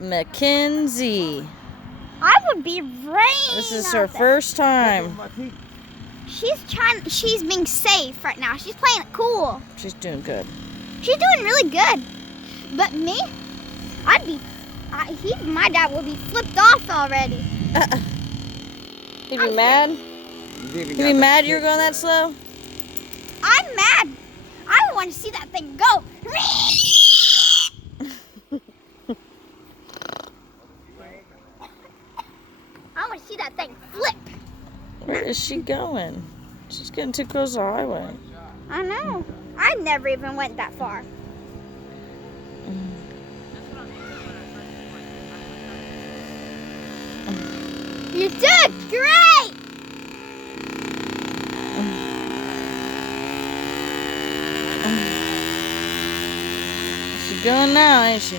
Mackenzie. I would be raining. This is her first time. She's being safe right now. She's playing it cool. She's doing good. She's doing really good. But me, my dad will be flipped off already. He'd be mad? He'd be mad you're going that slow? I'm mad. I want to see that thing go. I want to see that thing flip. Where is she going? She's getting too close to the highway. I know. I never even went that far. You did great! She's going now, ain't she?